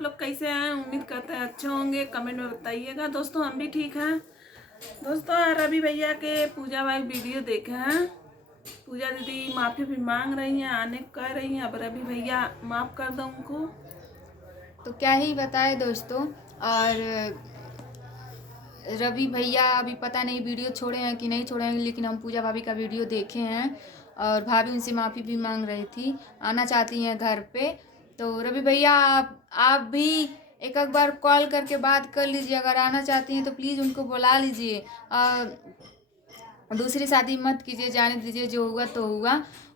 आप लोग कैसे हैं? उम्मीद करते हैं अच्छे होंगे। कमेंट में बताइएगा। दोस्तों हम भी ठीक हैं। दोस्तों रवि भैया के पूजा भाई वीडियो देखे हैं। पूजा दीदी माफ़ी भी मांग रही हैं, आने को कह रही हैं। अब रवि भैया माफ़ कर दो उनको। तो क्या ही बताए दोस्तों। और रवि भैया अभी पता नहीं वीडियो छोड़े हैं कि नहीं छोड़े हैं, लेकिन हम पूजा भाभी का वीडियो देखे हैं और भाभी उनसे माफ़ी भी मांग रही थी, आना चाहती हैं घर पे। तो रवि भैया आप भी एक बार कॉल करके बात कर लीजिए। अगर आना चाहती हैं तो प्लीज़ उनको बुला लीजिए। दूसरी शादी मत कीजिए, जाने दीजिए, जो हुआ तो हुआ।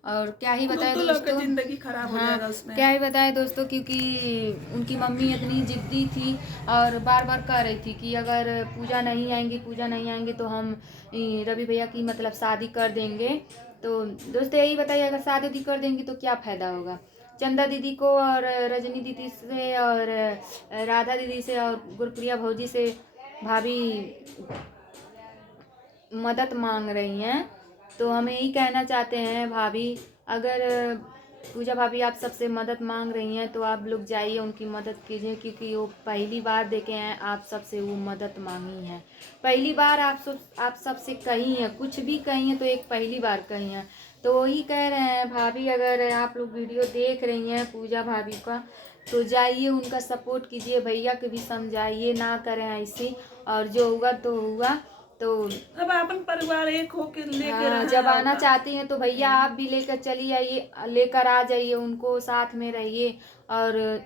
और क्या ही बताए दो लोग की दोस्तों। जिंदगी खराब हो हाँ, जाएगा उसमें। क्या ही बताए दोस्तों, क्योंकि उनकी मम्मी इतनी जिद्दी थी और बार बार कह रही थी कि अगर पूजा नहीं आएंगी तो हम रवि भैया की मतलब शादी कर देंगे। तो दोस्तों यही बताइए, अगर शादी कर देंगी तो क्या फ़ायदा होगा। चंदा दीदी को और रजनी दीदी से और राधा दीदी से और गुरप्रिया भौजी से भाभी मदद मांग रही हैं। तो हम यही कहना चाहते हैं भाभी, अगर पूजा भाभी आप सबसे मदद मांग रही हैं तो आप लोग जाइए उनकी मदद कीजिए, क्योंकि वो पहली बार देखे हैं आप सबसे वो मदद मांगी हैं। पहली बार आप सबसे कही हैं, कुछ भी कही हैं तो एक पहली बार कही हैं। तो वही कह रहे हैं भाभी, अगर आप लोग वीडियो देख रही हैं पूजा भाभी का तो जाइए उनका सपोर्ट कीजिए, भैया को भी समझाइए ना करें ऐसे। और जो हुआ तो हुआ। तो अब अपन परिवार एक होके लेके हाँ, रहे जब और आना का। चाहती हैं तो भैया आप भी लेकर चली आइए, लेकर आ जाइए उनको, साथ में रहिए। और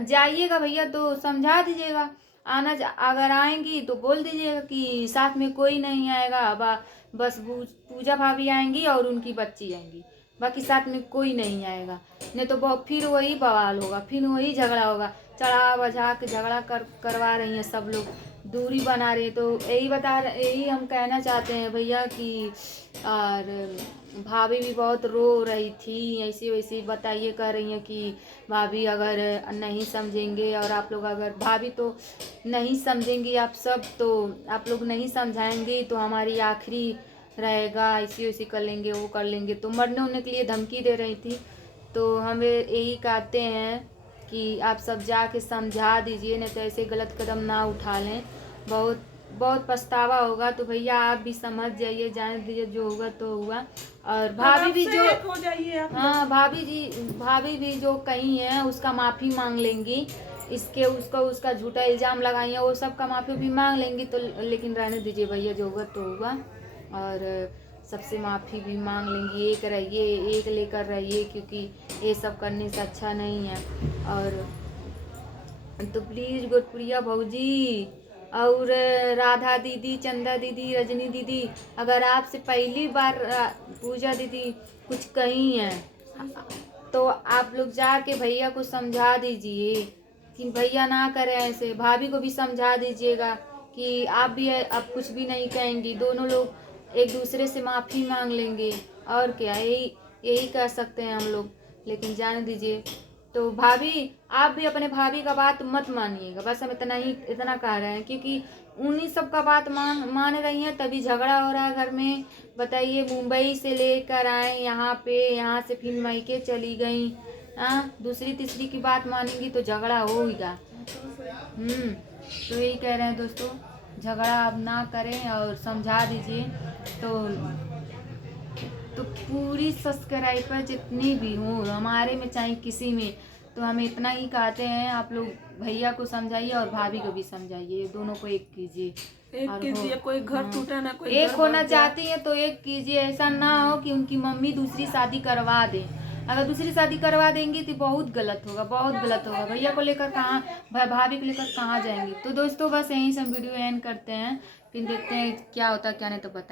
जाइएगा भैया तो समझा दीजिएगा। अगर आएंगी तो बोल दीजिएगा कि साथ में कोई नहीं आएगा, बस पूजा भाभी आएंगी और उनकी बच्ची आएंगी, बाकी साथ में कोई नहीं आएगा। नहीं तो फिर वही बवाल होगा, फिर वही झगड़ा होगा। चढ़ा बजा के झगड़ा करवा रही हैं सब लोग, दूरी बना रही है। तो यही हम कहना चाहते हैं भैया कि और भाभी भी बहुत रो रही थी, ऐसी वैसी बताइए, कह रही हैं कि भाभी अगर नहीं समझेंगे और आप लोग अगर भाभी तो नहीं समझेंगी, आप सब तो आप लोग नहीं समझाएंगे तो हमारी आखिरी रहेगा, ऐसी वैसी कर लेंगे, वो कर लेंगे। तो मरने होने के लिए धमकी दे रही थी। तो हमें यही कहते हैं कि आप सब जाके समझा दीजिए, नहीं तो ऐसे गलत कदम ना उठा लें, बहुत बहुत पछतावा होगा। तो भैया आप भी समझ जाइए, जाने दीजिए, जो होगा तो हुआ। और भाभी भी जो हो जाइए आप लोग। हाँ, भाभी भी जो कही हैं उसका माफ़ी मांग लेंगी। इसके उसका झूठा इल्ज़ाम लगाई है वो सब का माफ़ी भी मांग लेंगी। तो लेकिन रहने दीजिए भैया, जो होगा तो हुआ। और सबसे माफ़ी भी मांग लेंगी। एक रहिए, एक लेकर रहिए, क्योंकि ये सब करने से अच्छा नहीं है। और तो प्लीज़ गुरप्रिया भौजी और राधा दीदी, चंदा दीदी, रजनी दीदी, अगर आपसे पहली बार पूजा दीदी कुछ कही हैं तो आप लोग जाके भैया को समझा दीजिए कि भैया ना करें ऐसे। भाभी को भी समझा दीजिएगा कि आप भी अब कुछ भी नहीं कहेंगी, दोनों लोग एक दूसरे से माफ़ी मांग लेंगे। और क्या, यही यही कर सकते हैं हम लोग। लेकिन जाने दीजिए। तो भाभी आप भी अपने भाभी का बात मत मानिएगा, बस हम इतना कह रहे हैं, क्योंकि उन्हीं सब का बात मान रही हैं तभी झगड़ा हो रहा है घर में। बताइए, मुंबई से लेकर आए यहाँ पे, यहाँ से फिर मायके चली गई। दूसरी तीसरी की बात मानेंगी तो झगड़ा होगा। तो यही कह रहे हैं दोस्तों, झगड़ा अब ना करें और समझा दीजिए। तो पूरी सब्सक्राइबर जितनी भी हों हमारे में चाहे किसी में, तो हमें इतना ही कहते हैं, आप लोग भैया को समझाइए और भाभी को भी समझाइए, दोनों को एक कीजिए। एक कीजिए, कोई घर टूटा ना कोई एक घर होना बच जाए। चाहती है तो एक कीजिए। ऐसा ना हो कि उनकी मम्मी दूसरी शादी करवा दे। अगर दूसरी शादी करवा देंगी तो बहुत गलत होगा, बहुत गलत होगा। भैया को लेकर कहाँ, भाभी को लेकर कहाँ जाएंगी। तो दोस्तों बस यहीं से हम वीडियो एंड करते हैं, फिर देखते हैं क्या होता है क्या नहीं, तो बताएं।